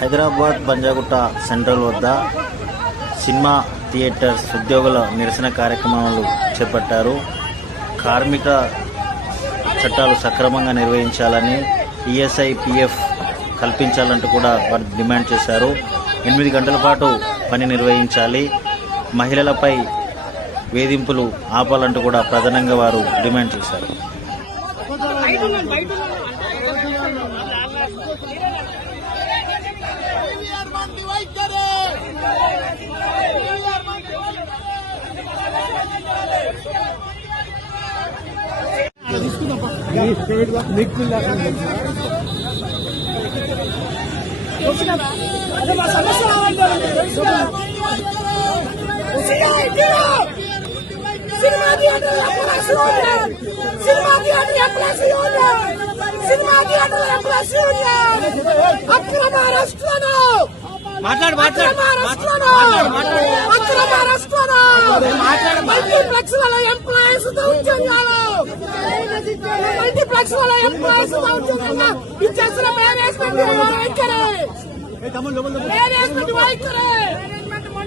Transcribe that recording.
Hyderabad బంజాగుట్ట central వద్ద cinema theatres ఉద్యోగుల నిరసన కార్యక్రమాలు చేపట్టారు. కార్మిక చట్టాలు సక్రమంగా నిర్వహించాలని, ఈఎస్ఐ పిఎఫ్ కల్పించాలంటూ కూడా వారు డిమాండ్ చేశారు. 8 గంటల పాటు పని నిర్వహించాలి, మహిళలపై వేధింపులు ఆపాలంటూ కూడా ప్రధానంగా వారు డిమాండ్ చేశారు. మల్టీప్లెక్స్ వాళ్ళ ఎంప్లాయీస్ ఇచ్చేసిన మేనేజ్మెంట్ వైఖరి